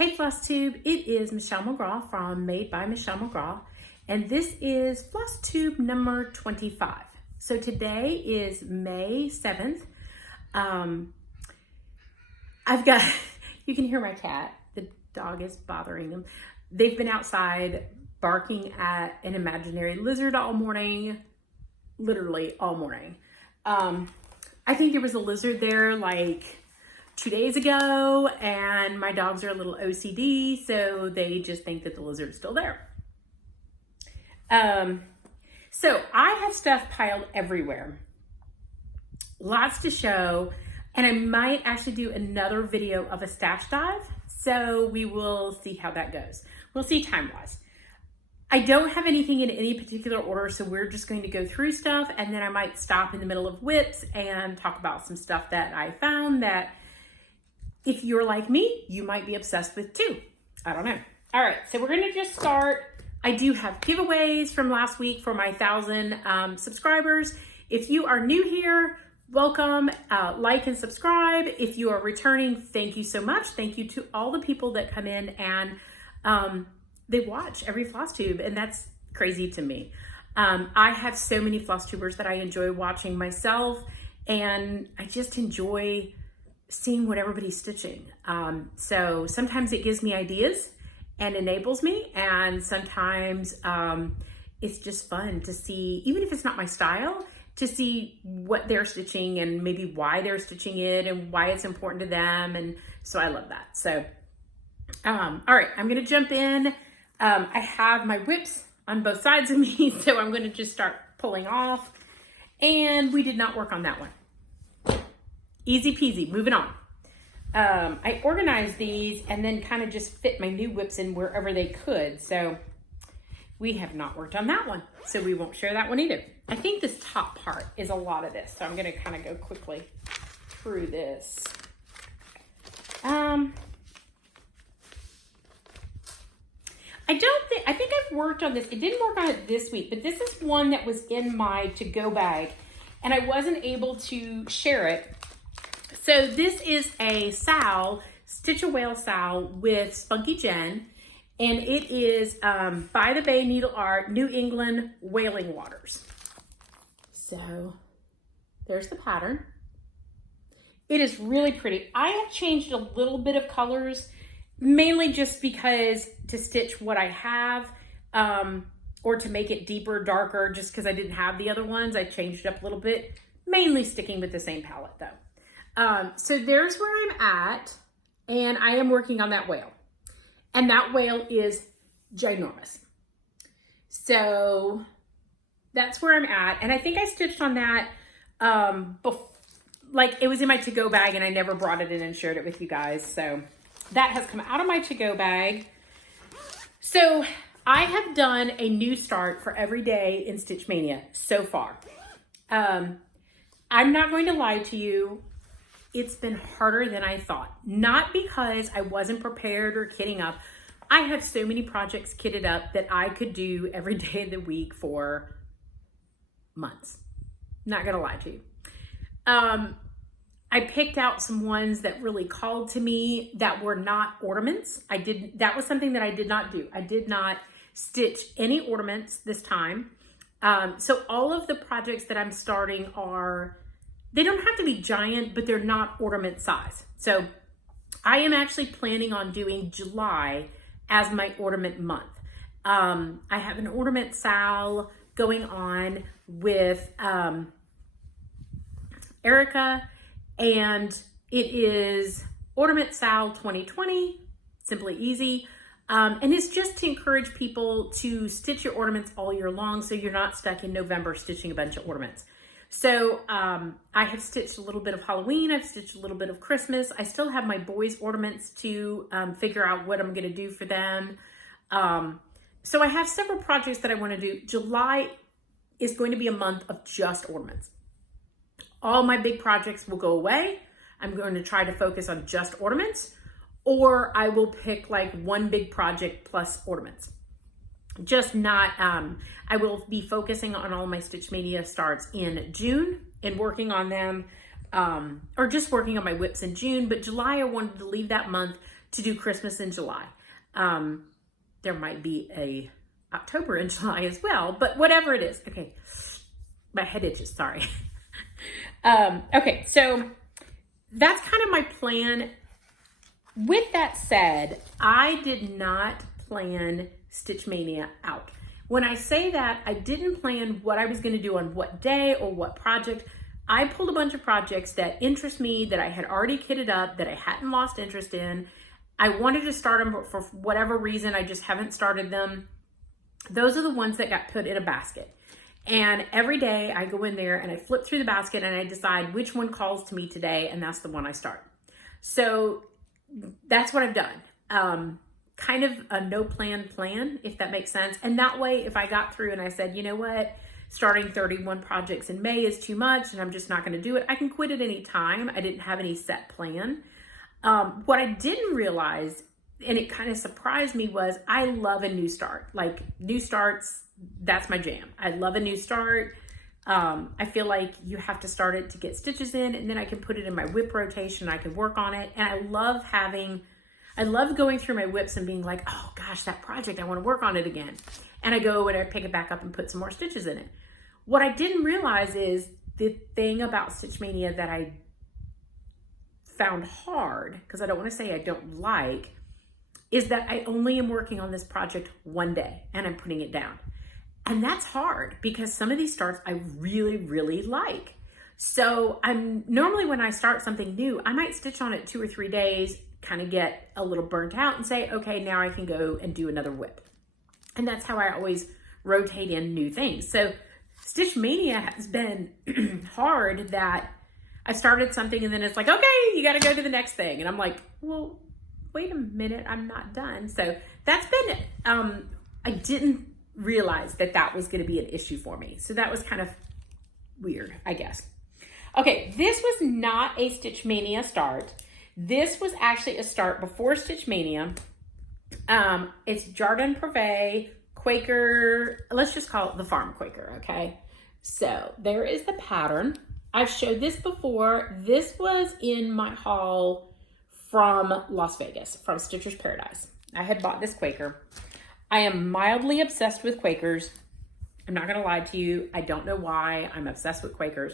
Hey Flosstube, it is Michelle McGraw from Made by Michelle McGraw, and this is Flosstube number 25. So today is May 7th. I've got, you can hear my cat, the dog is bothering them. They've been outside barking at an imaginary lizard all morning, literally all morning. I think there was a lizard there like 2 days ago, and my dogs are a little OCD, so they just think that the lizard's still there. So I have stuff piled everywhere. Lots to show, and I might actually do another video of a stash dive, so we will see how that goes. We'll see time-wise. I don't have anything in any particular order, so we're just going to go through stuff, and then I might stop in the middle of whips and talk about some stuff that I found that if you're like me, you might be obsessed with too. I don't know. All right, so we're gonna just start. I do have giveaways from last week for my 1,000 subscribers. If you are new here, welcome, like and subscribe. If you are returning, thank you so much. Thank you to all the people that come in and they watch every Flosstube, and that's crazy to me. I have so many Flosstubers that I enjoy watching myself, and I just enjoy seeing what everybody's stitching. So sometimes it gives me ideas and enables me, and sometimes it's just fun to see, even if it's not my style, to see what they're stitching and maybe why they're stitching it and why it's important to them. And so I love that. So, all right, I'm gonna jump in. I have my whips on both sides of me, so I'm gonna just start pulling off. And we did not work on that one. Easy peasy, moving on. I organized these and then kind of just fit my new whips in wherever they could. So we have not worked on that one, so we won't share that one either. I think this top part is a lot of this, so I'm gonna kind of go quickly through this. I think I've worked on this. It didn't work on it this week, but this is one that was in my to-go bag and I wasn't able to share it. So this is a Sal, Stitch a Whale Sal with Spunky Jen, and it is By the Bay Needle Art, New England Whaling Waters. So there's the pattern. It is really pretty. I have changed a little bit of colors, mainly just because to stitch what I have, or to make it deeper, darker, just because I didn't have the other ones. I changed it up a little bit, mainly sticking with the same palette though. So there's where I'm at, and I am working on that whale. And that whale is ginormous. So that's where I'm at. And I think I stitched on that, like it was in my to-go bag and I never brought it in and shared it with you guys. So that has come out of my to-go bag. So I have done a new start for every day in Stitchmaynia so far. I'm not going to lie to you. It's been harder than I thought. Not because I wasn't prepared or kitting up. I have so many projects kitted up that I could do every day of the week for months. Not gonna lie to you. I picked out some ones that really called to me that were not ornaments. That was something that I did not do. I did not stitch any ornaments this time. So all of the projects that I'm starting they don't have to be giant, but they're not ornament size. So I am actually planning on doing July as my ornament month. I have an ornament sal going on with Erica, and it is Ornament Sal 2020, simply easy. And it's just to encourage people to stitch your ornaments all year long so you're not stuck in November stitching a bunch of ornaments. So I have stitched a little bit of Halloween, I've stitched a little bit of Christmas. I still have my boys' ornaments to figure out what I'm gonna do for them. So I have several projects that I wanna do. July is going to be a month of just ornaments. All my big projects will go away. I'm going to try to focus on just ornaments, or I will pick like one big project plus ornaments. Just not, I will be focusing on all my Stitchmaynia starts in June and working on them, or just working on my whips in June. But July, I wanted to leave that month to do Christmas in July. There might be a October in July as well, but whatever it is. Okay, my head itches, sorry. Okay, so that's kind of my plan. With that said, I did not plan Stitchmaynia out. When I say that, I didn't plan what I was going to do on what day or what project. I pulled a bunch of projects that interest me, that I had already kitted up, that I hadn't lost interest in. I wanted to start them, but for whatever reason, I just haven't started them. Those are the ones that got put in a basket. And every day I go in there and I flip through the basket and I decide which one calls to me today, and that's the one I start. So that's what I've done. Kind of a no plan, if that makes sense. And that way, if I got through and I said, you know what, starting 31 projects in May is too much and I'm just not going to do it, I can quit at any time. I didn't have any set plan. What I didn't realize, and it kind of surprised me, was I love a new start. Like new starts, that's my jam. I love a new start. I feel like you have to start it to get stitches in, and then I can put it in my whip rotation. I can work on it. And I love going through my whips and being like, oh gosh, that project, I want to work on it again. And I go and I pick it back up and put some more stitches in it. What I didn't realize is the thing about Stitchmaynia that I found hard, because I don't want to say I don't like, is that I only am working on this project one day and I'm putting it down. And that's hard because some of these starts I really, really like. So normally when I start something new, I might stitch on it 2 or 3 days, kind of get a little burnt out and say, okay, now I can go and do another whip. And that's how I always rotate in new things. So Stitchmaynia has been hard, that I started something and then it's like, okay, you got to go to the next thing. And I'm like, well, wait a minute, I'm not done. So that's been, I didn't realize that that was going to be an issue for me. So that was kind of weird, I guess. Okay, this was not a Stitchmaynia start. This was actually a start before Stitchmaynia. It's Jardin Privé Quaker. Let's just call it the Farm Quaker, okay? So there is the pattern. I've showed this before. This was in my haul from Las Vegas, from Stitcher's Paradise. I had bought this Quaker. I am mildly obsessed with Quakers. I'm not gonna lie to you. I don't know why I'm obsessed with Quakers.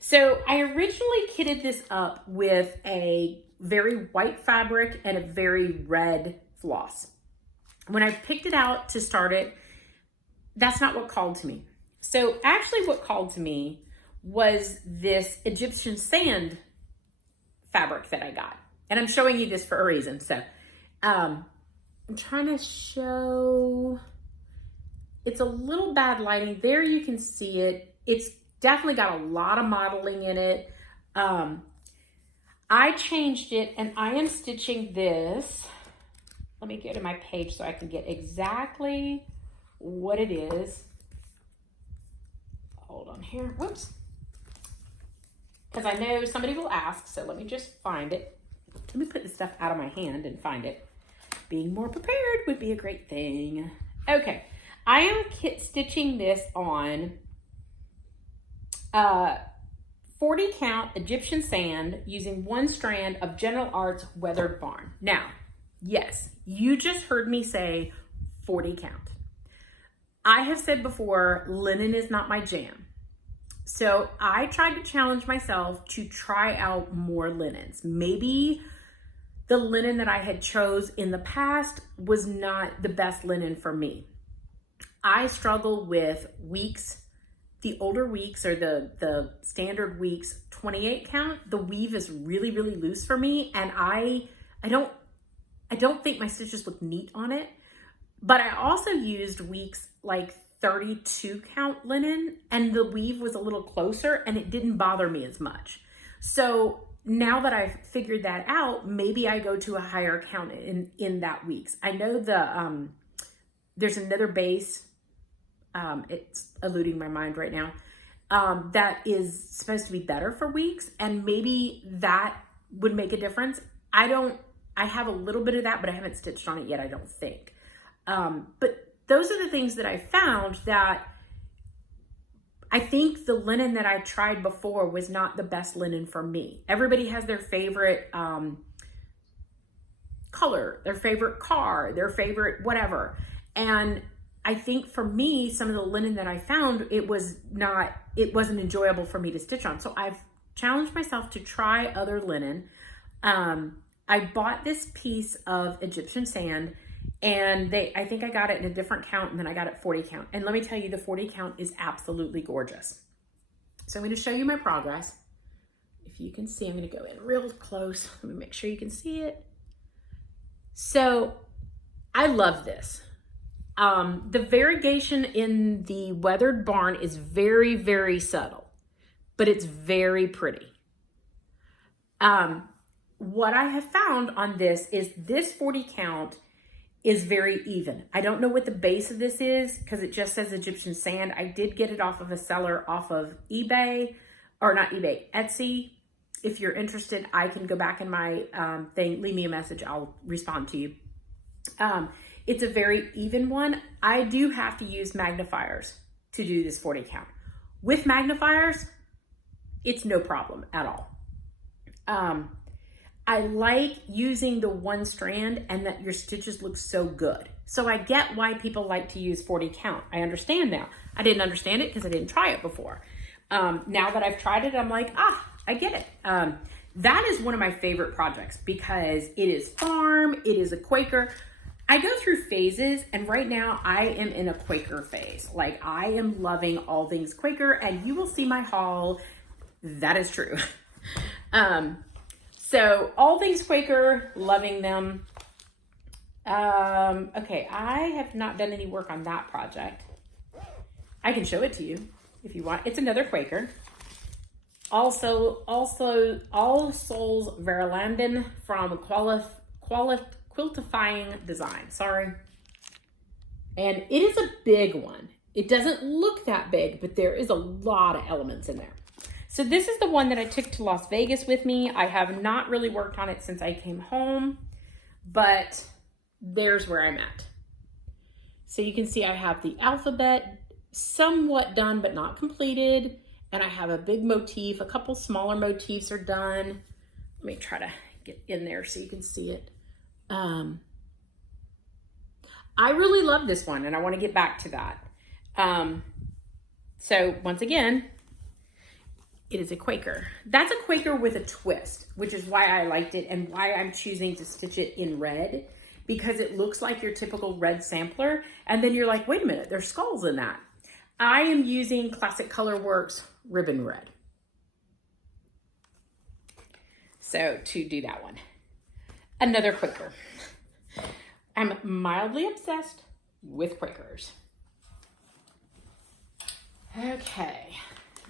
So I originally kitted this up with a very white fabric and a very red floss. When I picked it out to start it, that's not what called to me. So actually what called to me was this Egyptian sand fabric that I got. And I'm showing you this for a reason. So I'm trying to show, it's a little bad lighting. There you can see it. It's definitely got a lot of modeling in it. I changed it and I am stitching this. Let me go to my page so I can get exactly what it is. Hold on here, whoops. Because I know somebody will ask, so let me just find it. Let me put this stuff out of my hand and find it. Being more prepared would be a great thing. Okay, I am stitching this on 40 count Egyptian sand using 1 strand of General Arts Weathered Barn. Now, yes, you just heard me say 40 count. I have said before, linen is not my jam. So I tried to challenge myself to try out more linens. Maybe the linen that I had chose in the past was not the best linen for me. I struggle with weeks, the older weeks, or the standard weeks 28 count. The weave is really, really loose for me, and I don't think my stitches look neat on it. But I also used weeks like 32 count linen, and the weave was a little closer and it didn't bother me as much. So now that I've figured that out, maybe I go to a higher count in that weeks. I know there's another base, it's eluding my mind right now, that is supposed to be better for weeks, and maybe that would make a difference. I have a little bit of that, but I haven't stitched on it yet, I don't think. But those are the things that I found, that I think the linen that I tried before was not the best linen for me. Everybody has their favorite, call color, their favorite car, their favorite whatever. And I think for me, some of the linen that I found, it wasn't enjoyable for me to stitch on. So I've challenged myself to try other linen. I bought this piece of Egyptian sand, and I think I got it in a different count, and then I got it 40 count. And let me tell you, the 40 count is absolutely gorgeous. So I'm going to show you my progress. If you can see, I'm going to go in real close. Let me make sure you can see it. So I love this. The variegation in the weathered barn is very, very subtle, but it's very pretty. What I have found on this is this 40 count is very even. I don't know what the base of this is because it just says Egyptian sand. I did get it off of a seller off of eBay, or not eBay, Etsy. If you're interested, I can go back in my thing, leave me a message, I'll respond to you. It's a very even one. I do have to use magnifiers to do this 40 count. With magnifiers, it's no problem at all. I like using the one strand and that your stitches look so good. So I get why people like to use 40 count. I understand now. I didn't understand it because I didn't try it before. Now that I've tried it, I'm like, I get it. That is one of my favorite projects because it is farm, it is a Quaker. I go through phases, and right now I am in a Quaker phase. Like, I am loving all things Quaker, and you will see my haul. That is true. So all things Quaker, loving them. Okay, I have not done any work on that project. I can show it to you if you want. It's another Quaker. Also All Souls Verlanden from Quiltifying Design. Sorry. And it is a big one. It doesn't look that big, but there is a lot of elements in there. So this is the one that I took to Las Vegas with me. I have not really worked on it since I came home, but there's where I'm at. So you can see I have the alphabet somewhat done, but not completed. And I have a big motif. A couple smaller motifs are done. Let me try to get in there so you can see it. I really love this one, and I want to get back to that. So once again, it is a Quaker. That's a Quaker with a twist, which is why I liked it and why I'm choosing to stitch it in red, because it looks like your typical red sampler. And then you're like, wait a minute, there's skulls in that. I am using Classic Colorworks ribbon red. So to do that one, another Quaker. I'm mildly obsessed with Quakers. Okay,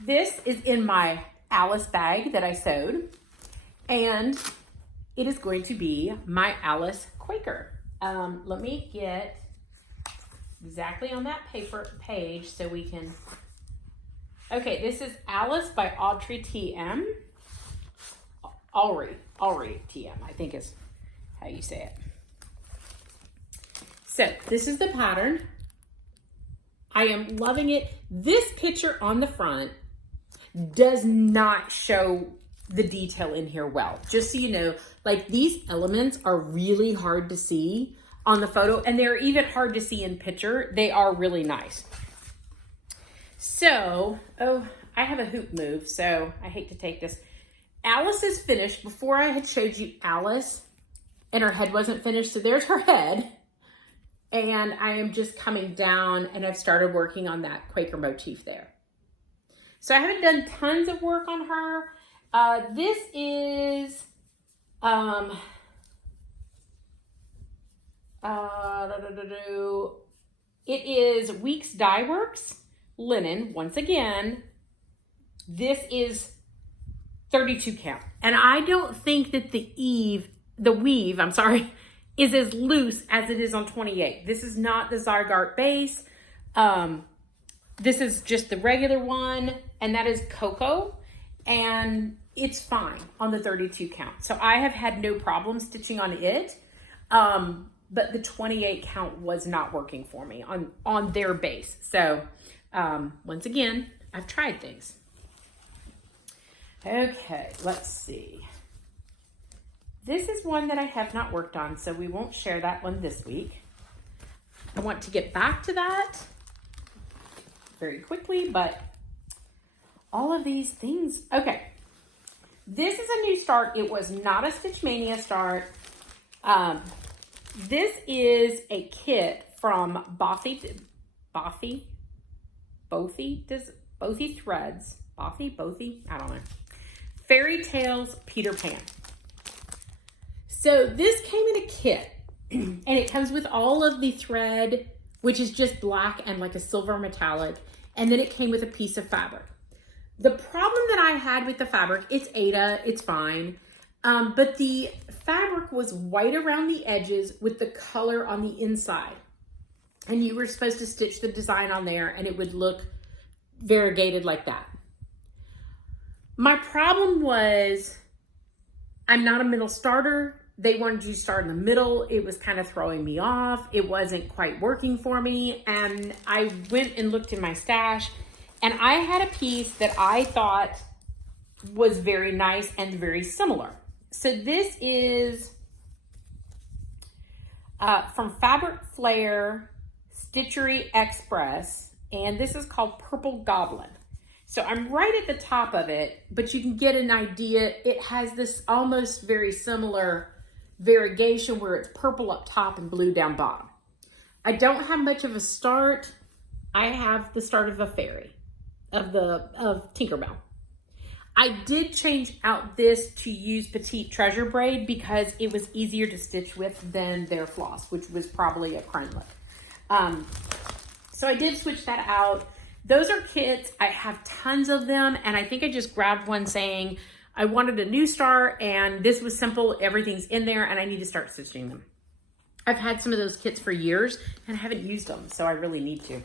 this is in my Alice bag that I sewed, and it is going to be my Alice Quaker. Let me get exactly on that page so we can. Okay, this is Alice by Audrey TM. Audrey TM, I think is how you say it. So this is the pattern. I am loving it. This picture on the front does not show the detail in here well. Just so you know, like, these elements are really hard to see on the photo, and they're even hard to see in picture. They are really nice. So, oh, I have a hoop move, so I hate to take this. Alice is finished. Before I had showed you Alice, and her head wasn't finished, so there's her head. And I am just coming down, and I've started working on that Quaker motif there. So I haven't done tons of work on her. This is it is Weeks Dye Works linen. Once again, this is 32 count, and I don't think that the weave, I'm sorry, is as loose as it is on 28. This is not the Zygarde base. This is just the regular one, and that is Cocoa, and it's fine on the 32 count. So I have had no problem stitching on it, but the 28 count was not working for me on their base. So once again, I've tried things. Okay, let's see. This is one that I have not worked on, so we won't share that one this week. I want to get back to that very quickly, but all of these things. Okay, this is a new start. It was not a Stitchmaynia start. This is a kit from Bothy Threads. Bothy, I don't know. Fairy Tales Peter Pan. So this came in a kit, and it comes with all of the thread, which is just black and like a silver metallic, and then it came with a piece of fabric. The problem that I had with the fabric, it's Aida, it's fine, but the fabric was white around the edges with the color on the inside. And you were supposed to stitch the design on there and it would look variegated like that. My problem was, I'm not a middle starter. They wanted you to start in the middle. It was kind of throwing me off. It wasn't quite working for me. And I went and looked in my stash, and I had a piece that I thought was very nice and very similar. So this is from Fabric Flair Stitchery Express, and this is called Purple Goblin. So I'm right at the top of it, but you can get an idea. It has this almost very similar variegation where it's purple up top and blue down bottom. I don't have much of a start. I have the start of a fairy, of Tinkerbell. I did change out this to use Petite Treasure braid because it was easier to stitch with than their floss, which was probably a crane look. So I did switch that out. Those are kits. I have tons of them, and I think I just grabbed one saying I wanted a new start, and this was simple. Everything's in there, and I need to start stitching them. I've had some of those kits for years, and I haven't used them, so I really need to.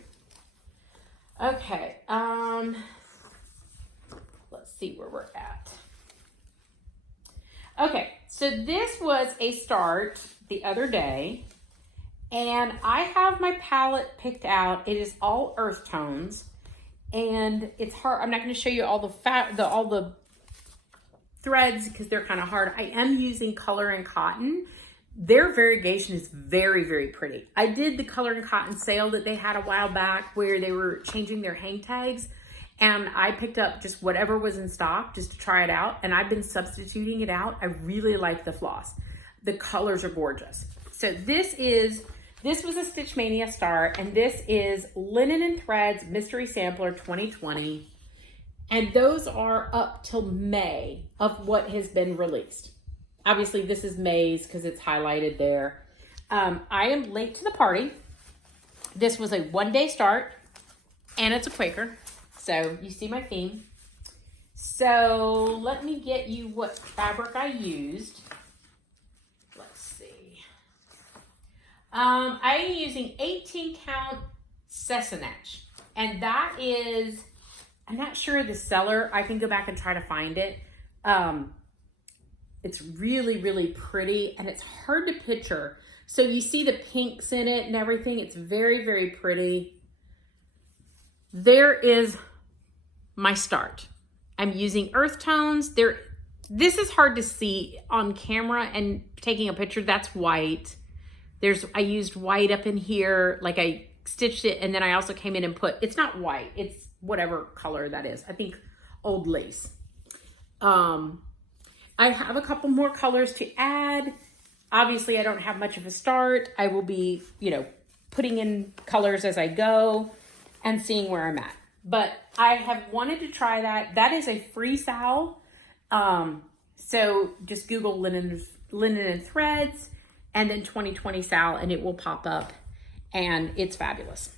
Okay, let's see where we're at. Okay, so this was a start the other day, and I have my palette picked out. It is all earth tones, and it's hard. I'm not going to show you all the threads because they're kind of hard. I am using Color and Cotton. Their variegation is very, very pretty. I did the Color and Cotton sale that they had a while back where they were changing their hang tags, and I picked up just whatever was in stock just to try it out, and I've been substituting it out. I really like the floss. The colors are gorgeous. So this was a Stitchmaynia start, and this is Linen and Threads Mystery Sampler 2020. And those are up till May of what has been released. Obviously, this is May's because it's highlighted there. I am late to the party. This was a one-day start, and it's a Quaker. So you see my theme. So let me get you what fabric I used. Let's see. I am using 18 count Sassenach, and that is, I'm not sure of the seller. I can go back and try to find it. It's really, really pretty, and it's hard to picture. So you see the pinks in it and everything. It's very, very pretty. There is my start. I'm using earth tones. This is hard to see on camera and taking a picture. That's white. I used white up in here, like I stitched it, and then I also came in and put, it's not white, it's whatever color that is. I think old lace. I have a couple more colors to add. Obviously, I don't have much of a start. I will be, putting in colors as I go and seeing where I'm at. But I have wanted to try that. That is a free sal. So just Google linen and threads and then 2020 sal, and it will pop up, and it's fabulous.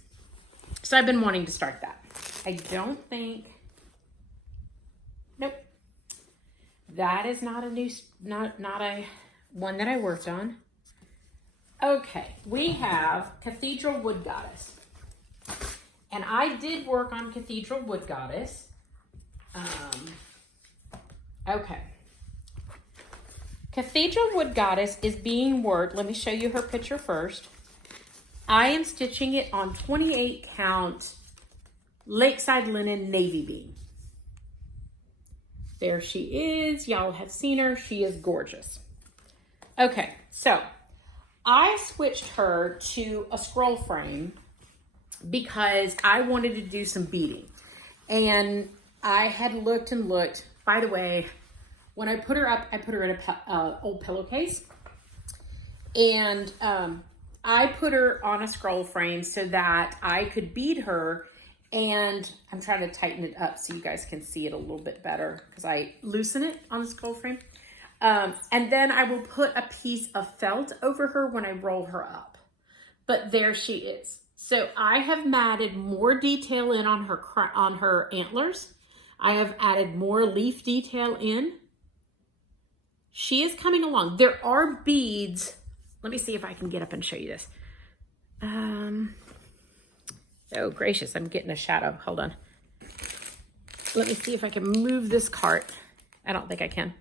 So I've been wanting to start that. I don't think, nope. That is not a one that I worked on. Okay, we have Cathedral Wood Goddess. And I did work on Cathedral Wood Goddess. Okay. Cathedral Wood Goddess is being worked. Let me show you her picture first. I am stitching it on 28 count Lakeside Linen Navy Beam. There she is. Y'all have seen her. She is gorgeous. Okay, so I switched her to a scroll frame because I wanted to do some beading. And I had looked and looked. By the way, when I put her up, I put her in a old pillowcase. And I put her on a scroll frame so that I could bead her. And I'm trying to tighten it up so you guys can see it a little bit better because I loosen it on the scroll frame. And then I will put a piece of felt over her when I roll her up. But there she is. So I have matted more detail in on her antlers. I have added more leaf detail in. She is coming along. There are beads. Let me see if I can get up and show you this. Oh gracious, I'm getting a shadow. Hold on. Let me see if I can move this cart. I don't think I can.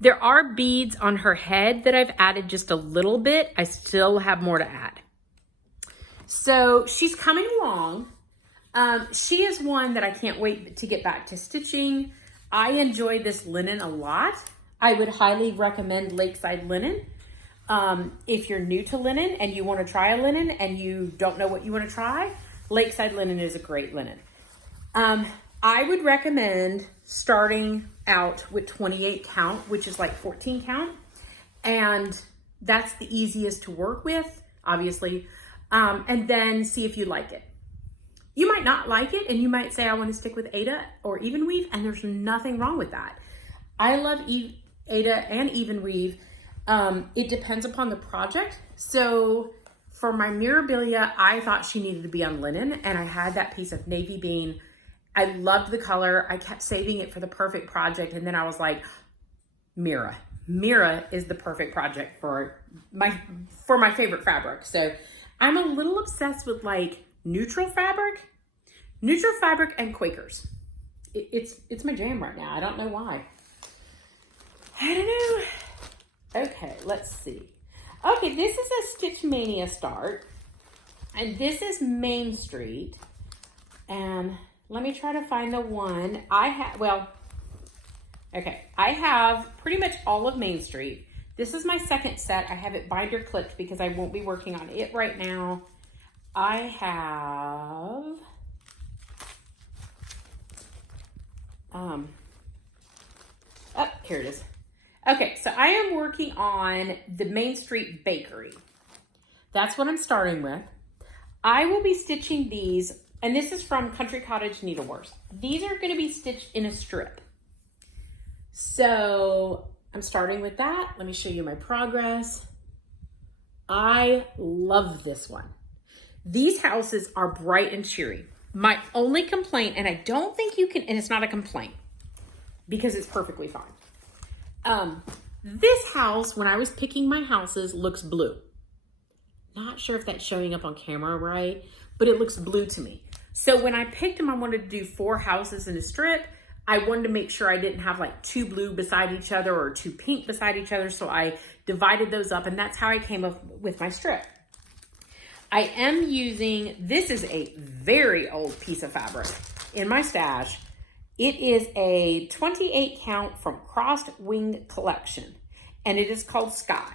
There are beads on her head that I've added just a little bit. I still have more to add. So she's coming along. She is one that I can't wait to get back to stitching. I enjoy this linen a lot. I would highly recommend Lakeside Linen. If you're new to linen and you want to try a linen and you don't know what you want to try, Lakeside Linen is a great linen. I would recommend starting out with 28 count, which is like 14 count. And that's the easiest to work with, obviously. And then see if you like it. You might not like it and you might say, I want to stick with Aida or even weave, and there's nothing wrong with that. I love Aida and even weave. It depends upon the project. So for my Mirabilia, I thought she needed to be on linen, and I had that piece of navy bean. I loved the color. I kept saving it for the perfect project, and then I was like, Mira is the perfect project for my favorite fabric. So I'm a little obsessed with like neutral fabric and Quakers. It's my jam right now. I don't know why. I don't know. Okay, let's see. Okay, this is a Stitchmaynia start, and this is Main Street. And let me try to find the one I have. Well, okay, I have pretty much all of Main Street. This is my second set. I have it binder clipped because I won't be working on it right now. I have, oh, here it is. Okay, so I am working on the Main Street Bakery. That's what I'm starting with. I will be stitching these, and this is from Country Cottage Needleworks. These are going to be stitched in a strip. So I'm starting with that. Let me show you my progress. I love this one. These houses are bright and cheery. My only complaint, and I don't think you can, and it's not a complaint because it's perfectly fine. This house, when I was picking my houses, looks blue. Not sure if that's showing up on camera right, but it looks blue to me. So when I picked them, I wanted to do 4 houses in a strip. I wanted to make sure I didn't have like 2 blue beside each other or 2 pink beside each other. So I divided those up, and that's how I came up with my strip. I am using, this is a very old piece of fabric in my stash. It is a 28 count from Crossed Wing Collection, and it is called Sky.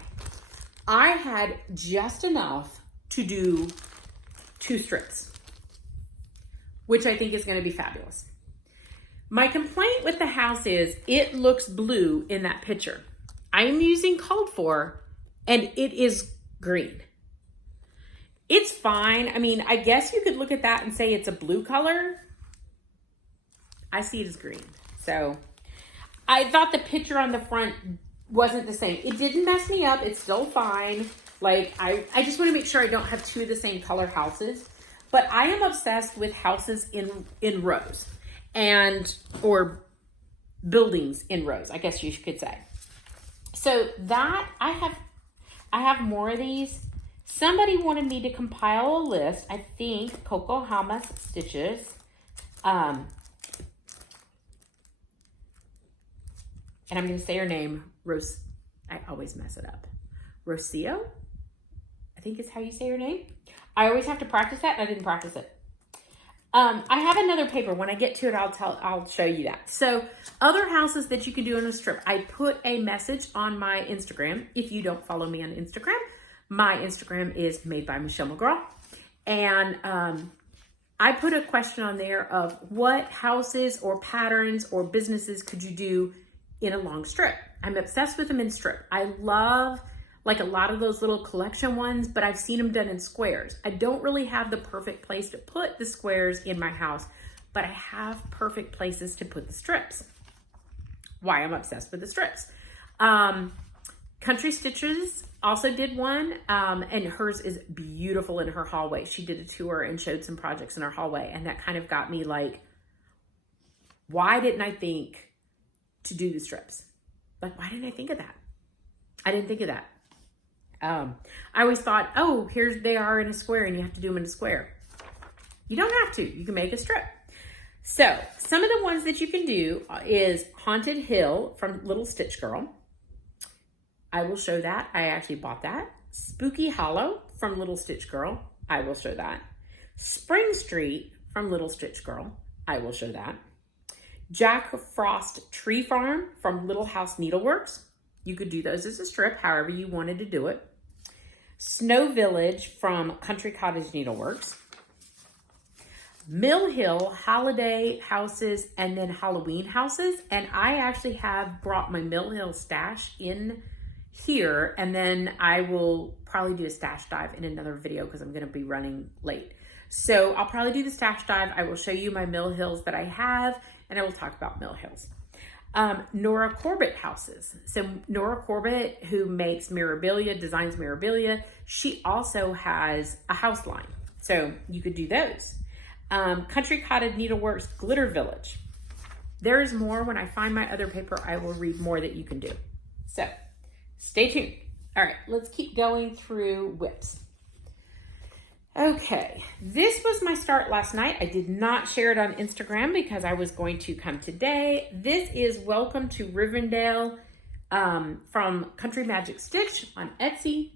I had just enough to do 2 strips, which I think is going to be fabulous. My complaint with the house is it looks blue in that picture. I am using Called For, and it is green. It's fine. I mean, I guess you could look at that and say it's a blue color. I see it as green. So I thought the picture on the front wasn't the same. It didn't mess me up. It's still fine. Like, I just want to make sure I don't have 2 of the same color houses. But I am obsessed with houses in rows, or buildings in rows, I guess you could say. So that, I have more of these. Somebody wanted me to compile a list. I think Coco Hamas Stitches. And I'm going to say her name, I always mess it up. Rocio? I think is how you say her name. I always have to practice that, and I didn't practice it. I have another paper. When I get to it, I'll show you that. So other houses that you can do in a strip. I put a message on my Instagram. If you don't follow me on Instagram, my Instagram is madebymichellemcgraw. And I put a question on there of what houses or patterns or businesses could you do in a long strip. I'm obsessed with them in strip. I love like a lot of those little collection ones, but I've seen them done in squares. I don't really have the perfect place to put the squares in my house, but I have perfect places to put the strips. Why I'm obsessed with the strips. Country Stitches also did one, and hers is beautiful in her hallway. She did a tour and showed some projects in her hallway, and that kind of got me like, why didn't I think to do the strips? Like, why didn't I think of that? I didn't think of that. I always thought, oh, they are in a square and you have to do them in a square. You don't have to. You can make a strip. So some of the ones that you can do is Haunted Hill from Little Stitch Girl. I will show that. I actually bought that. Spooky Hollow from Little Stitch Girl. I will show that. Spring Street from Little Stitch Girl. I will show that. Jack Frost Tree Farm from Little House Needleworks. You could do those as a strip, however you wanted to do it. Snow Village from Country Cottage Needleworks. Mill Hill Holiday Houses and then Halloween Houses. And I actually have brought my Mill Hill stash in here, and then I will probably do a stash dive in another video because I'm going to be running late. So I'll probably do the stash dive. I will show you my Mill Hills that I have, and I will talk about Mill Hills. Nora Corbett houses. So Nora Corbett, who makes memorabilia, designs memorabilia, she also has a house line. So you could do those. Country Cottage Needleworks Glitter Village. There is more. When I find my other paper, I will read more that you can do. So stay tuned. All right, let's keep going through whips. Okay, this was my start last night. I did not share it on Instagram because I was going to come today. This is Welcome to Rivendell from Country Magic Stitch on Etsy.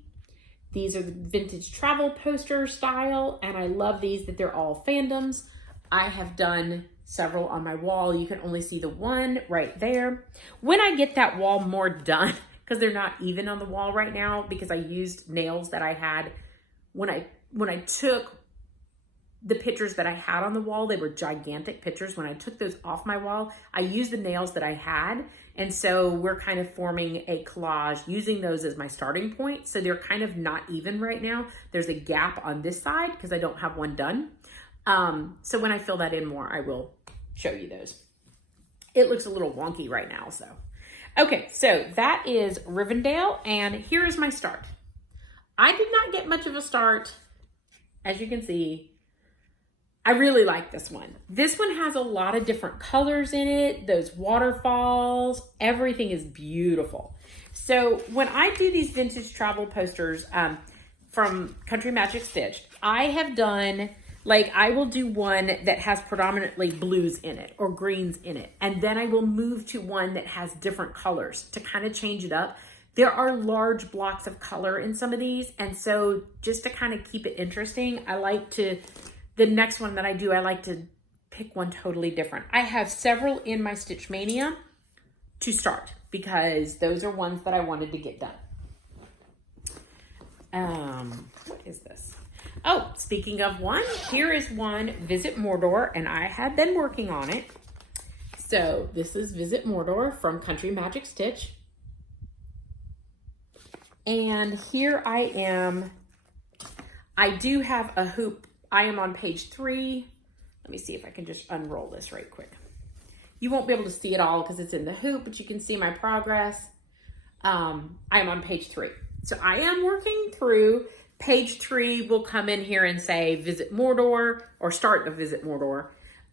These are the vintage travel poster style, and I love these that they're all fandoms. I have done several on my wall. You can only see the one right there. When I get that wall more done, because they're not even on the wall right now because I used nails that I had when I took the pictures that I had on the wall. They were gigantic pictures. When I took those off my wall, I used the nails that I had. And so we're kind of forming a collage using those as my starting point. So they're kind of not even right now. There's a gap on this side because I don't have one done. So when I fill that in more, I will show you those. It looks a little wonky right now, so. Okay, so that is Rivendell, and here is my start. I did not get much of a start. As you can see, I really like this one. This one has a lot of different colors in it, those waterfalls, everything is beautiful. So when I do these vintage travel posters from Country Magic Stitch, I have done, like I will do one that has predominantly blues in it or greens in it. And then I will move to one that has different colors to kind of change it up. There are large blocks of color in some of these. And so just to kind of keep it interesting, the next one that I do, I like to pick one totally different. I have several in my Stitchmaynia to start because those are ones that I wanted to get done. What is this? Oh, speaking of one, here is one, Visit Mordor, and I had been working on it. So this is Visit Mordor from Country Magic Stitch. And here I am. I do have a hoop. I am on page 3. Let me see if I can just unroll this right quick. You won't be able to see it all because it's in the hoop, but you can see my progress. I am on page 3. So I am working through. Page 3 will come in here and say Visit Mordor or start a Visit Mordor.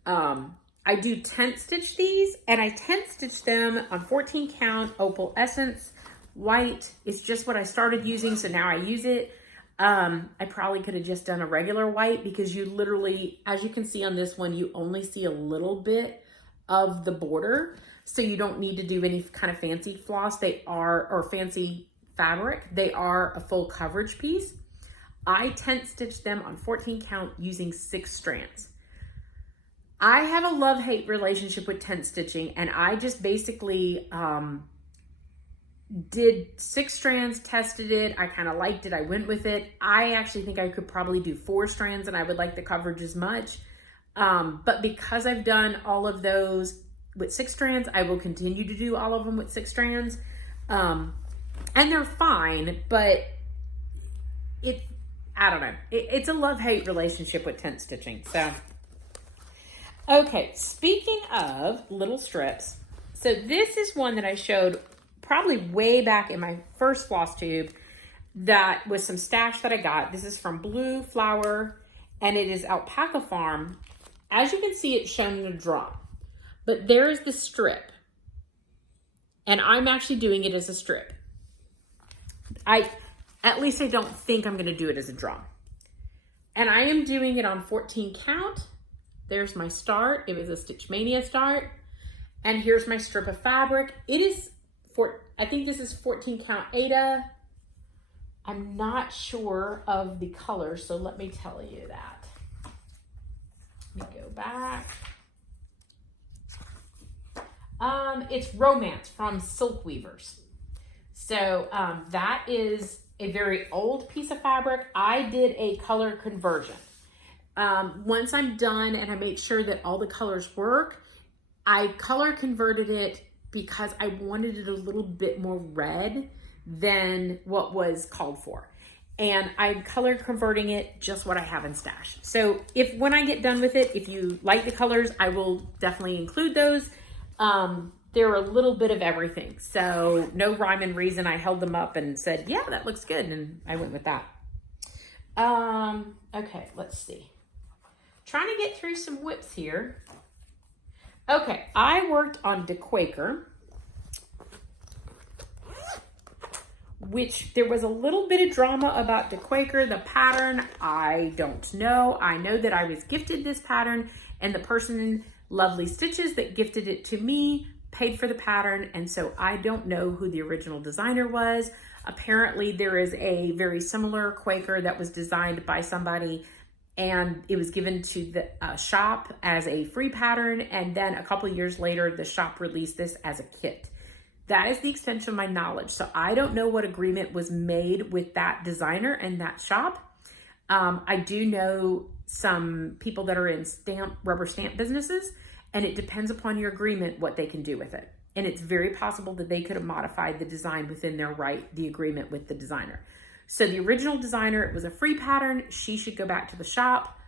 I do tent stitch these, and I tent stitch them on 14 count opal essence. White is just what I started using, so now I use it. I probably could have just done a regular white because you literally, as you can see on this one, you only see a little bit of the border. So you don't need to do any kind of fancy floss. Or fancy fabric. They are a full coverage piece. I tent stitch them on 14 count using 6 strands. I have a love-hate relationship with tent stitching, and I just basically did 6 strands, tested it. I kind of liked it. I went with it. I actually think I could probably do 4 strands, and I would like the coverage as much. But because I've done all of those with 6 strands, I will continue to do all of them with 6 strands. And they're fine, but I don't know. It's a love-hate relationship with tent stitching. So, okay, speaking of little strips, so this is one that I showed probably way back in my first floss tube that was some stash that I got. This is from Blue Flower, and it is Alpaca Farm. As you can see, it's shown in a drum, but there is the strip, and I'm actually doing it as a strip. At least I don't think I'm going to do it as a drum. And I am doing it on 14 count. There's my start. It was a Stitchmaynia start. And here's my strip of fabric. It is, I think this is 14 count Ada. I'm not sure of the color, so let me tell you that. Let me go back. It's Romance from Silk Weavers. So that is a very old piece of fabric. I did a color conversion. Once I'm done and I make sure that all the colors work, I color converted it because I wanted it a little bit more red than what was called for. And I'm color converting it just what I have in stash. So when I get done with it, if you like the colors, I will definitely include those. They're a little bit of everything. So no rhyme and reason. I held them up and said, yeah, that looks good. And I went with that. Okay, let's see. Trying to get through some whips here. Okay, I worked on the Quaker, which there was a little bit of drama about the Quaker. The pattern, I don't know. I know that I was gifted this pattern, and the person, Lovely Stitches, that gifted it to me, paid for the pattern, and so I don't know who the original designer was. Apparently there is a very similar Quaker that was designed by somebody, and it was given to the shop as a free pattern, and then a couple of years later the shop released this as a kit. That is the extent of my knowledge. So I don't know what agreement was made with that designer and that shop. I do know some people that are in rubber stamp businesses, and it depends upon your agreement what they can do with it. And it's very possible that they could have modified the design within their the agreement with the designer. So the original designer, it was a free pattern. She should go back to the shop.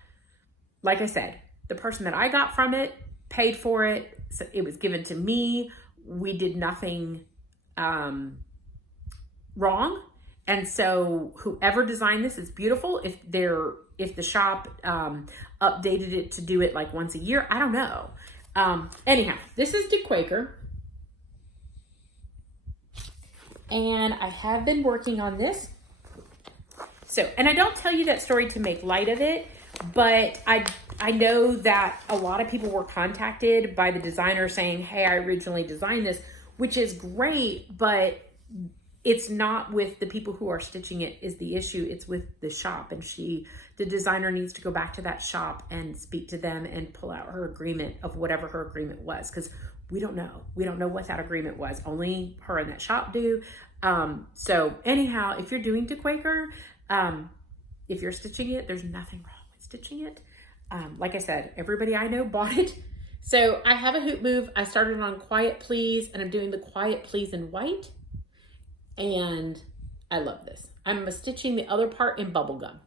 Like I said, the person that I got from it paid for it. So it was given to me. We did nothing wrong. And so whoever designed this is beautiful. If the shop updated it to do it like once a year, I don't know. Anyhow, this is the Quaker. And I have been working on this. So, and I don't tell you that story to make light of it, but I know that a lot of people were contacted by the designer saying, hey, I originally designed this, which is great, but it's not with the people who are stitching it is the issue. It's with the shop, and the designer needs to go back to that shop and speak to them and pull out her agreement of whatever her agreement was, because we don't know. We don't know what that agreement was. Only her and that shop do. So anyhow, if you're doing the Quaker, if you're stitching it, there's nothing wrong with stitching it. Like I said, everybody I know bought it. So I have a hoop move. I started on Quiet Please, and I'm doing the Quiet Please in white. And I love this. I'm stitching the other part in bubblegum.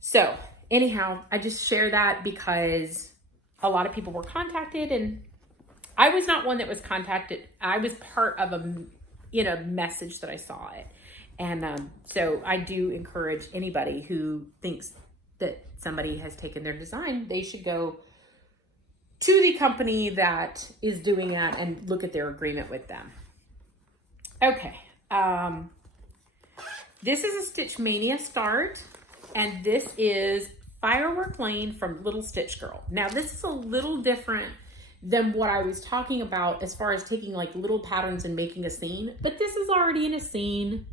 So anyhow, I just share that because a lot of people were contacted, and I was not one that was contacted. I was part of a message that I saw it. And so I do encourage anybody who thinks that somebody has taken their design, they should go to the company that is doing that and look at their agreement with them. Okay. This is a Stitchmaynia start, and this is Firework Lane from Little Stitch Girl. Now this is a little different than what I was talking about as far as taking like little patterns and making a scene, but this is already in a scene,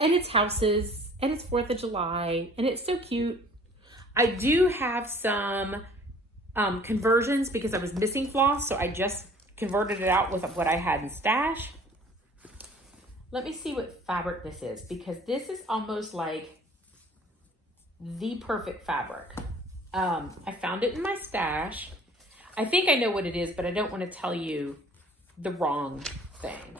and it's houses, and it's 4th of July, and it's so cute. I do have some conversions because I was missing floss, so I just converted it out with what I had in stash. Let me see what fabric this is, because this is almost like the perfect fabric. I found it in my stash. I think I know what it is, but I don't want to tell you the wrong thing.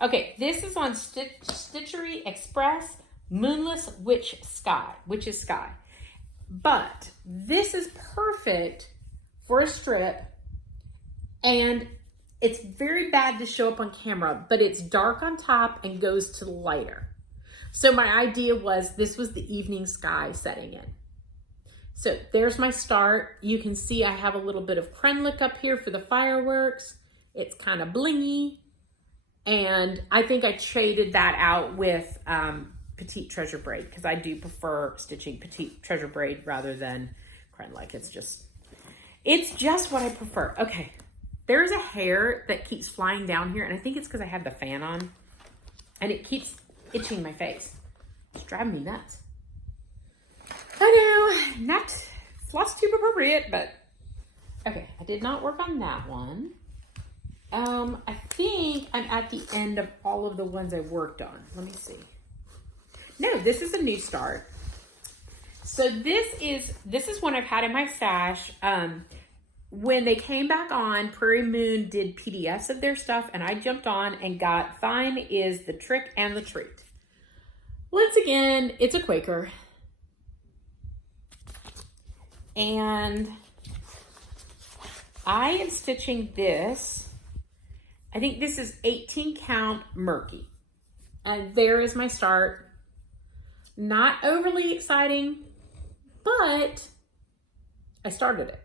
Okay, this is on Stitchery Express, Moonless Witch's Sky. But this is perfect for a strip, and it's very bad to show up on camera, but it's dark on top and goes to lighter. So my idea was this was the evening sky setting in. So there's my start. You can see I have a little bit of krenlik up here for the fireworks. It's kind of blingy. And I think I traded that out with petite treasure braid, because I do prefer stitching petite treasure braid rather than krenlik. It's just what I prefer. Okay, there's a hair that keeps flying down here, and I think it's because I have the fan on, and it keeps itching my face. It's driving me nuts. I know, not Flosstube appropriate, but okay, I did not work on that one. I think I'm at the end of all of the ones I worked on. Let me see. No, this is a new start. So this is one I've had in my stash. When they came back on, Prairie Moon did PDFs of their stuff, and I jumped on and got Fine is the Trick and the Treat. Once again, it's a Quaker. And I am stitching this. I think this is 18 count Murky. And there is my start. Not overly exciting, but I started it.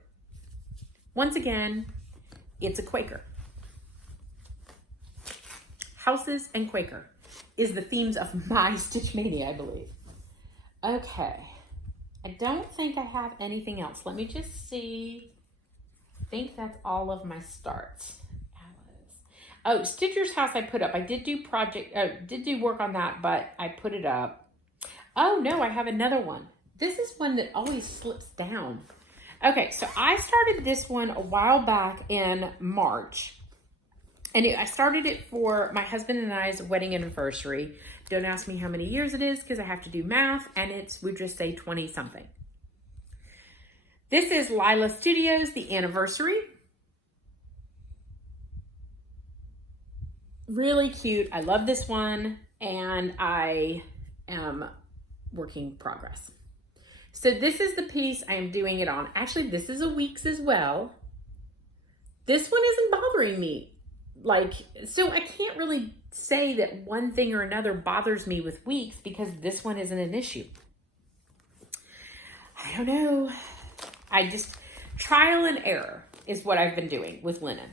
Once again, it's a Quaker. Houses and Quaker is the themes of my Stitchmaynia, I believe. Okay. I don't think I have anything else. Let me just see. I think that's all of my starts. Oh, Stitcher's House I put up. I did do work on that, but I put it up. Oh no, I have another one. This is one that always slips down. Okay, so I started this one a while back in March. And I started it for my husband and I's wedding anniversary. Don't ask me how many years it is, because I have to do math, and we just say 20 something. This is Lila Studios, the anniversary. Really cute. I love this one, and I am working progress. So this is the piece I am doing it on. Actually, this is a week's as well. This one isn't bothering me. So I can't really say that one thing or another bothers me with weeks, because this one isn't an issue. I don't know. I just, trial and error is what I've been doing with linen.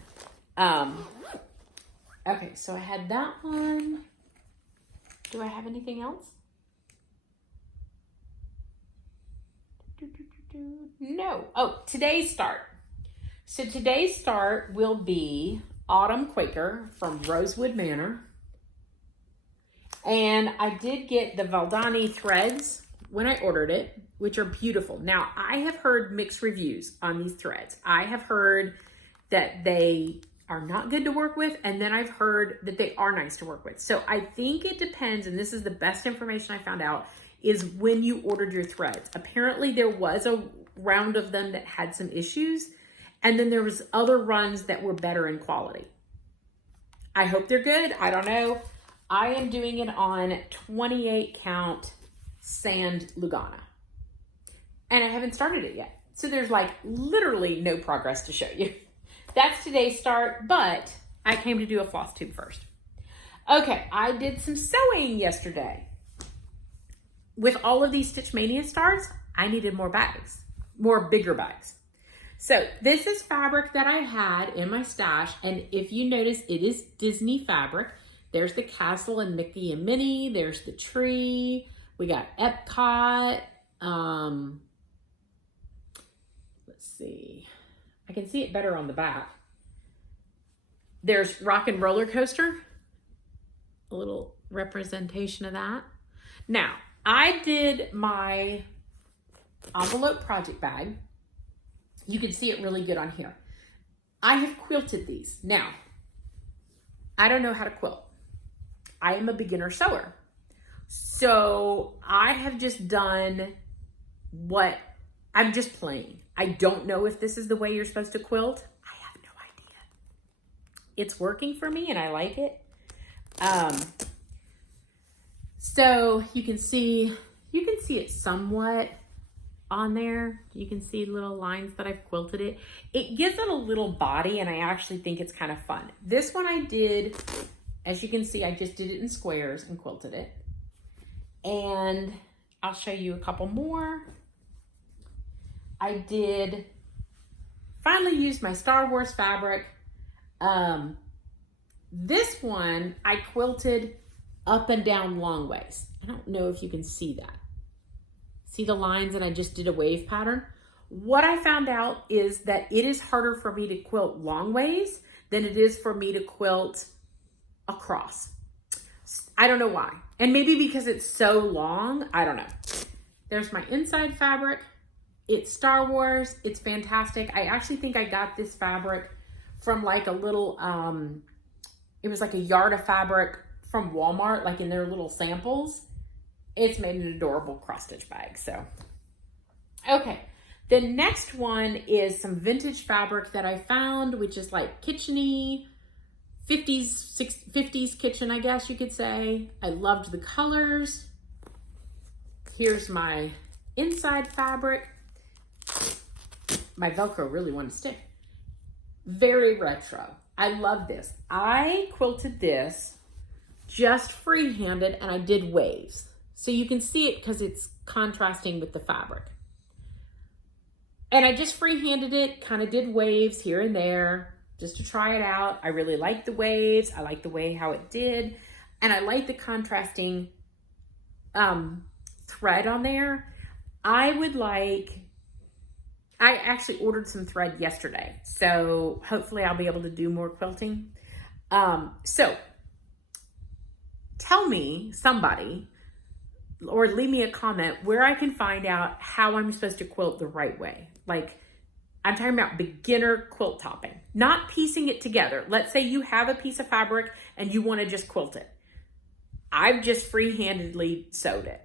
Okay, so I had that one. Do I have anything else? No. Oh, today's start. So today's start will be Autumn Quaker from Rosewood Manor. And I did get the Valdani threads when I ordered it, which are beautiful. Now, I have heard mixed reviews on these threads. I have heard that they are not good to work with, and then I've heard that they are nice to work with. So I think it depends, and this is the best information I found out, is when you ordered your threads. Apparently there was a round of them that had some issues, and then there was other runs that were better in quality. I hope they're good. I don't know. I am doing it on 28 count sand Lugana, and I haven't started it yet. So there's literally no progress to show you. That's today's start, but I came to do a floss tube first. Okay, I did some sewing yesterday. With all of these Stitchmaynia starts, I needed more bags, more bigger bags. So this is fabric that I had in my stash, and if you notice, it is Disney fabric. There's the castle and Mickey and Minnie. There's the tree. We got Epcot. Let's see. I can see it better on the back. There's Rock and Roller Coaster. A little representation of that. Now, I did my envelope project bag. You can see it really good on here. I have quilted these. Now, I don't know how to quilt. I am a beginner sewer. So I have just done what I'm just playing. I don't know if this is the way you're supposed to quilt. I have no idea. It's working for me and I like it. So you can see it somewhat on there. You can see little lines that I've quilted it. It gives it a little body and I actually think it's kind of fun. This one I did, as you can see, I just did it in squares and quilted it. And I'll show you a couple more. I did finally use my Star Wars fabric. This one I quilted up and down long ways. I don't know if you can see that. See the lines, and I just did a wave pattern. What I found out is that it is harder for me to quilt long ways than it is for me to quilt across. I don't know why. And maybe because it's so long, I don't know. There's my inside fabric. It's Star Wars. It's fantastic. I actually think I got this fabric from like a little, it was like a yard of fabric from Walmart, like in their little samples. It's made an adorable cross stitch bag. So, okay. The next one is some vintage fabric that I found, which is like kitchen-y, 50s kitchen, I guess you could say. I loved the colors. Here's my inside fabric. My Velcro really wanted to stick. Very retro. I love this. I quilted this just free-handed and I did waves. So you can see it because it's contrasting with the fabric. And I just free-handed it, kind of did waves here and there just to try it out. I really liked the waves. I liked the way how it did. And I like the contrasting thread on there. I actually ordered some thread yesterday. So hopefully I'll be able to do more quilting. So tell me, somebody, or leave me a comment where I can find out how I'm supposed to quilt the right way. Like, I'm talking about beginner quilt topping, not piecing it together. Let's say you have a piece of fabric and you want to just quilt it. I've just free-handedly sewed it.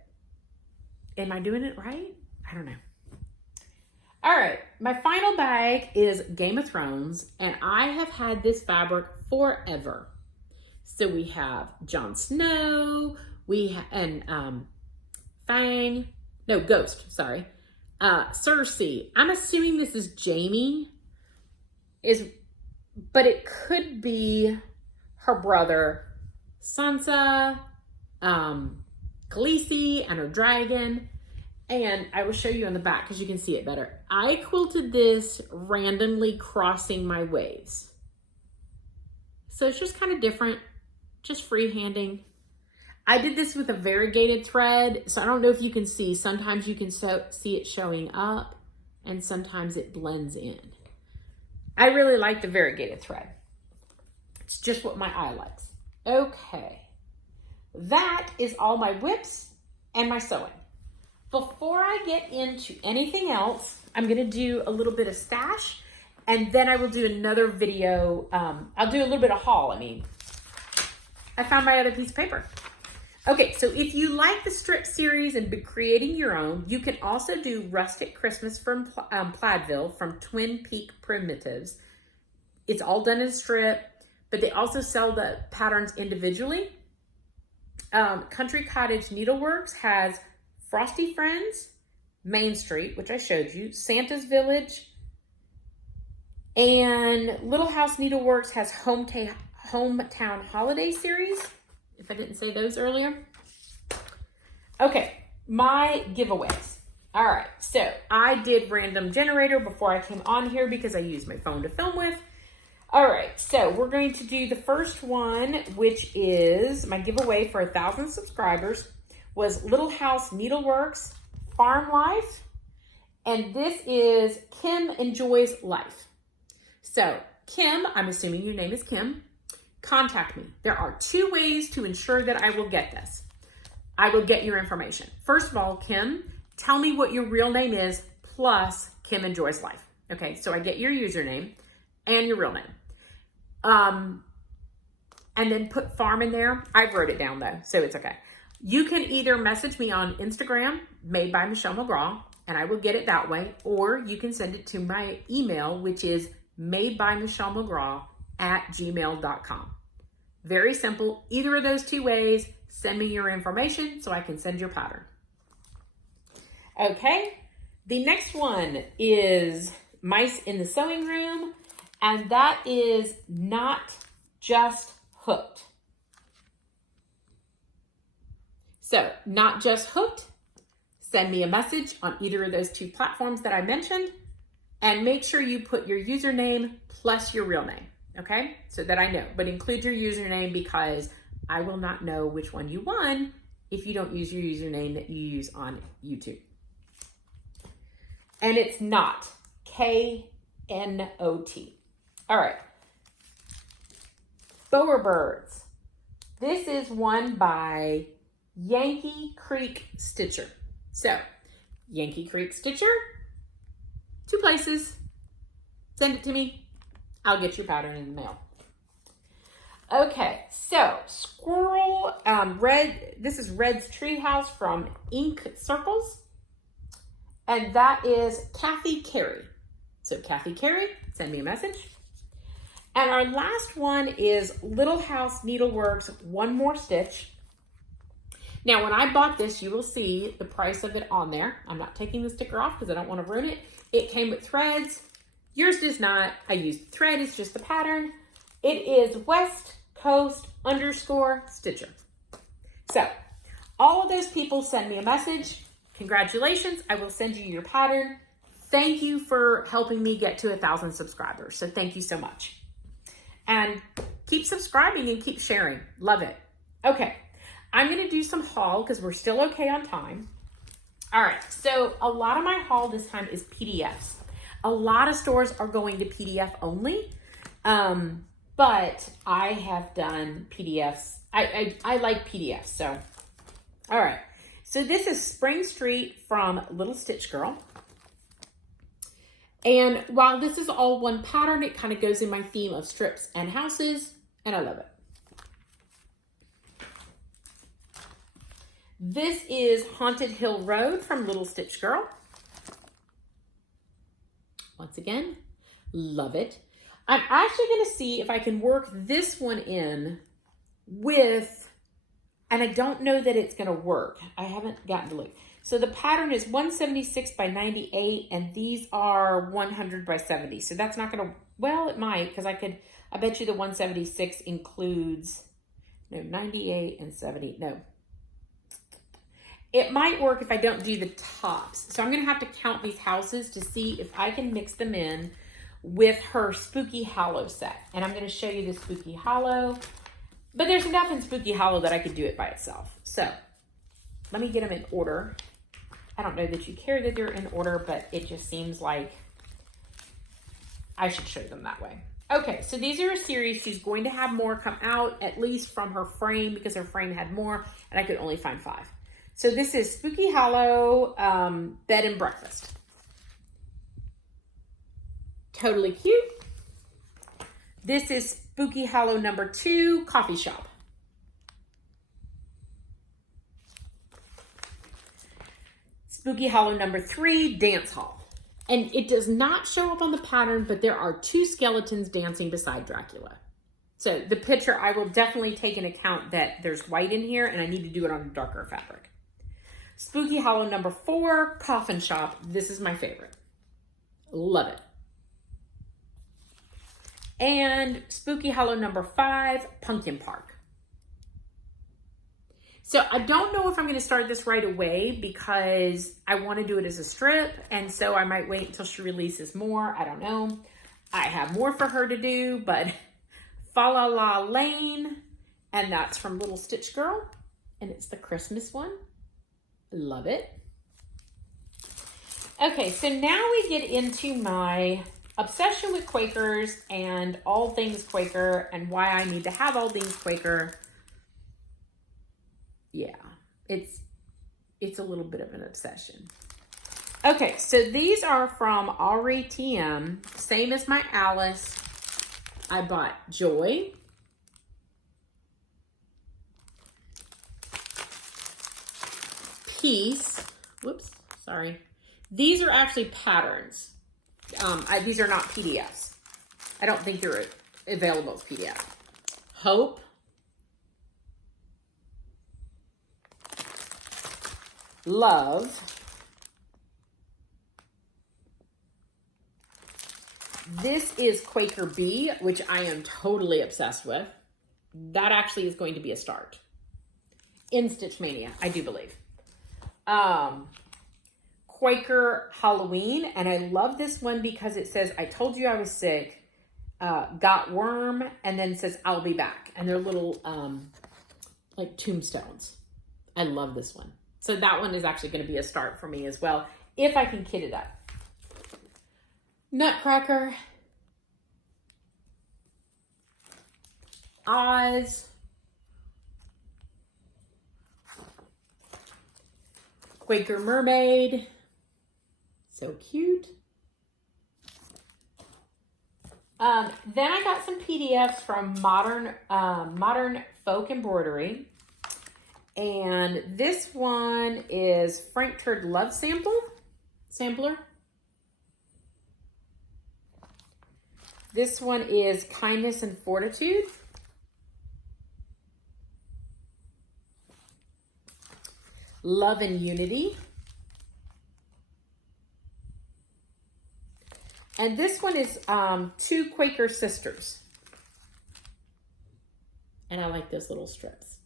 Am I doing it right? I don't know. All right, my final bag is Game of Thrones, and I have had this fabric forever. So we have Jon Snow, Ghost, sorry. Cersei. I'm assuming this is Jaime, but it could be her brother, Sansa, Khaleesi, and her dragon. And I will show you on the back because you can see it better. I quilted this randomly crossing my waves. So it's just kind of different, just freehanding. I did this with a variegated thread, so I don't know if you can see. Sometimes you can see it showing up, and sometimes it blends in. I really like the variegated thread. It's just what my eye likes. Okay, that is all my whips and my sewing. Before I get into anything else, I'm gonna do a little bit of stash, and then I will do another video. I'll do a little bit of haul. I found my other piece of paper. Okay, so if you like the strip series and be creating your own, you can also do Rustic Christmas from Plaidville from Twin Peak Primitives. It's all done in strip, but they also sell the patterns individually. Country Cottage Needleworks has Frosty Friends, Main Street, which I showed you, Santa's Village, and Little House Needleworks has Hometown Holiday Series, if I didn't say those earlier. Okay, my giveaways. All right, so I did random generator before I came on here because I used my phone to film with. All right, so we're going to do the first one, which is my giveaway for 1,000 subscribers, was Little House Needleworks Farm Life, and this is Kim Enjoys Life. So Kim, I'm assuming your name is Kim, contact me. There are 2 ways to ensure that I will get this. I will get your information. First of all, Kim, tell me what your real name is plus Kim and Joy's Life. Okay, so I get your username and your real name. And then put farm in there. I wrote it down though, so it's okay. You can either message me on Instagram, Made by Michelle McGraw, and I will get it that way, or you can send it to my email, which is madebymichellemcgraw@gmail.com. Very simple. Either of those two ways, send me your information so I can send your pattern. Okay, the next one is Mice in the Sewing Room, and that is Not Just Hooked. So, Not Just Hooked, send me a message on either of those two platforms that I mentioned, and make sure you put your username plus your real name, okay? So that I know, but include your username because I will not know which one you won if you don't use your username that you use on YouTube. And it's Not, K-N-O-T. All right. Bowerbirds. This is one by Yankee Creek Stitcher. So, Yankee Creek Stitcher, 2 places. Send it to me. I'll get your pattern in the mail. Okay, so Squirrel, Red, this is Red's Treehouse from Ink Circles. And that is Kathy Carey. So Kathy Carey, send me a message. And our last one is Little House Needleworks, One More Stitch. Now, when I bought this, you will see the price of it on there. I'm not taking the sticker off because I don't want to ruin it. It came with threads. Yours does not. I used thread. It's just the pattern. It is West Coast _ Stitcher. So, all of those people send me a message. Congratulations. I will send you your pattern. Thank you for helping me get to 1,000 subscribers. So, thank you so much. And keep subscribing and keep sharing. Love it. Okay. I'm going to do some haul because we're still okay on time. All right, so a lot of my haul this time is PDFs. A lot of stores are going to PDF only, but I have done PDFs. I like PDFs, so. All right, so this is Spring Street from Little Stitch Girl. And while this is all one pattern, it kind of goes in my theme of strips and houses, and I love it. This is Haunted Hill Road from Little Stitch Girl. Once again, love it. I'm actually going to see if I can work this one in with, and I don't know that it's going to work. I haven't gotten to look. So the pattern is 176 by 98, and these are 100 by 70. So that's not going to, well, it might, because I bet you the 176 includes, no, 98 and 70, no. It might work if I don't do the tops. So I'm going to have to count these houses to see if I can mix them in with her Spooky Hollow set. And I'm going to show you the Spooky Hollow. But there's enough in Spooky Hollow that I could do it by itself. So let me get them in order. I don't know that you care that they're in order, but it just seems like I should show them that way. Okay, so these are a series. She's going to have more come out, at least from her frame, because her frame had more, and I could only find 5. So this is Spooky Hollow Bed and Breakfast. Totally cute. This is Spooky Hollow number 2, Coffee Shop. Spooky Hollow number 3, Dance Hall. And it does not show up on the pattern, but there are 2 skeletons dancing beside Dracula. So the picture, I will definitely take into account that there's white in here and I need to do it on a darker fabric. Spooky Hollow number 4, Coffin Shop. This is my favorite. Love it. And Spooky Hollow number 5, Pumpkin Park. So I don't know if I'm going to start this right away because I want to do it as a strip. And so I might wait until she releases more. I don't know. I have more for her to do, but Flosstube Lane. And that's from Little Stitch Girl. And it's the Christmas one. Love it. Okay, so now we get into my obsession with Quakers and all things Quaker and why I need to have all things Quaker. Yeah, it's it's a little bit of an obsession. Okay, so these are from RETM, same as my Alice. I bought Joy, Peace, whoops, sorry. These are actually patterns. These are not PDFs. I don't think they're available as PDF. Hope, Love, this is Quaker Bee, which I am totally obsessed with. That actually is going to be a start in Stitchmaynia, I do believe. Quaker Halloween, and I love this one because it says, I told you I was sick, got worm, and then says, I'll be back. And they're little, like tombstones. I love this one. So that one is actually going to be a start for me as well, if I can kit it up. Nutcracker, Oz, Quaker Mermaid, so cute. Then I got some PDFs from Modern Folk Embroidery. And this one is Frank Turd Love Sampler. This one is Kindness and Fortitude. Love and Unity. And this one is Two Quaker Sisters. And I like those little strips.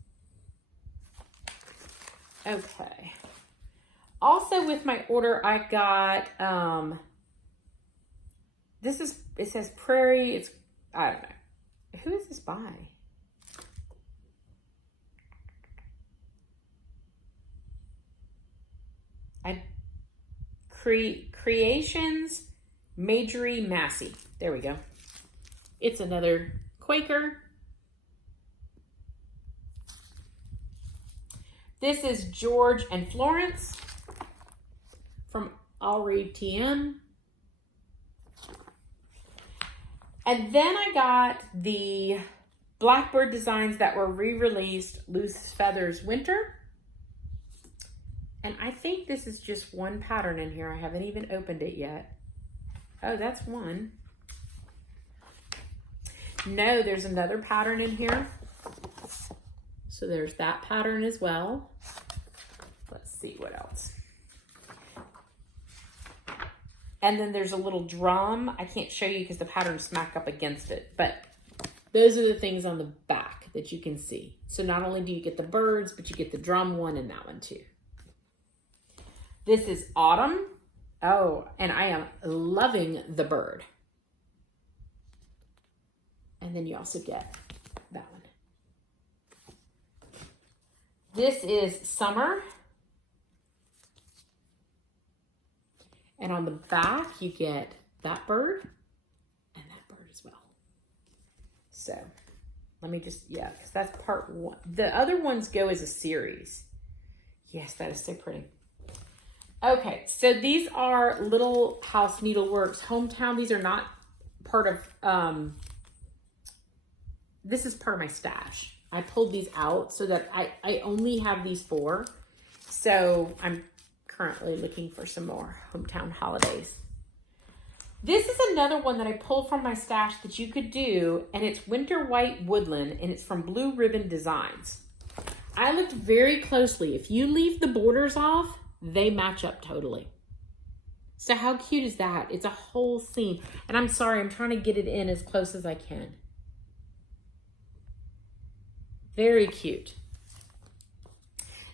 Okay. Also with my order, I got, it says Prairie, I don't know. Who is this by? Creations Majorie Massey. There we go. It's another Quaker. This is George and Florence from RETM. And then I got the Blackbird designs that were re-released, Loose Feathers Winter. And I think this is just one pattern in here. I haven't even opened it yet. Oh, that's one. No, there's another pattern in here. So there's that pattern as well. Let's see what else. And then there's a little drum. I can't show you because the pattern's smack up against it, but those are the things on the back that you can see. So not only do you get the birds, but you get the drum one and that one too. This is Autumn. Oh, and I am loving the bird. And then you also get that one. This is Summer. And on the back, you get that bird and that bird as well. So let me just, yeah, because that's part one. The other ones go as a series. Yes, that is so pretty. Okay, so these are Little House Needleworks Hometown. These are not part of, this is part of my stash. I pulled these out so that I only have these 4. So I'm currently looking for some more hometown holidays. This is another one that I pulled from my stash that you could do, and it's Winter White Woodland, and it's from Blue Ribbon Designs. I looked very closely. If you leave the borders off, they match up totally. So how cute is that? It's a whole scene. And I'm sorry, I'm trying to get it in as close as I can. Very cute.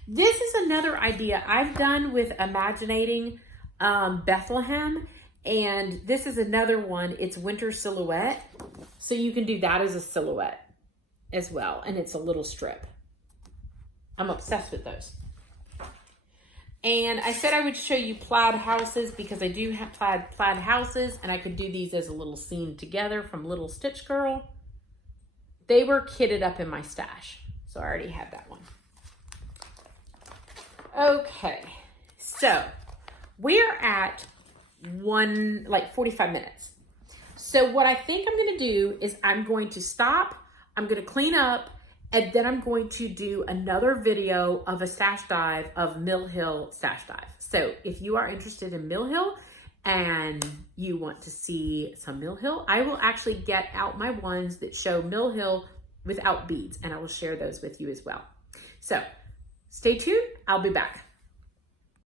This is another idea I've done with Imaginating Bethlehem. And this is another one. It's Winter Silhouette. So you can do that as a silhouette as well. And it's a little strip. I'm obsessed with those. And I said I would show you plaid houses because I do have plaid houses, and I could do these as a little scene together from Little Stitch Girl. They were kitted up in my stash, so I already had that one. Okay, so we're at 45 minutes. So what I think I'm going to do is I'm going to stop, I'm going to clean up, and then I'm going to do another video of a stash dive of Mill Hill stash dive. So if you are interested in Mill Hill and you want to see some Mill Hill, I will actually get out my ones that show Mill Hill without beads, and I will share those with you as well. So stay tuned, I'll be back.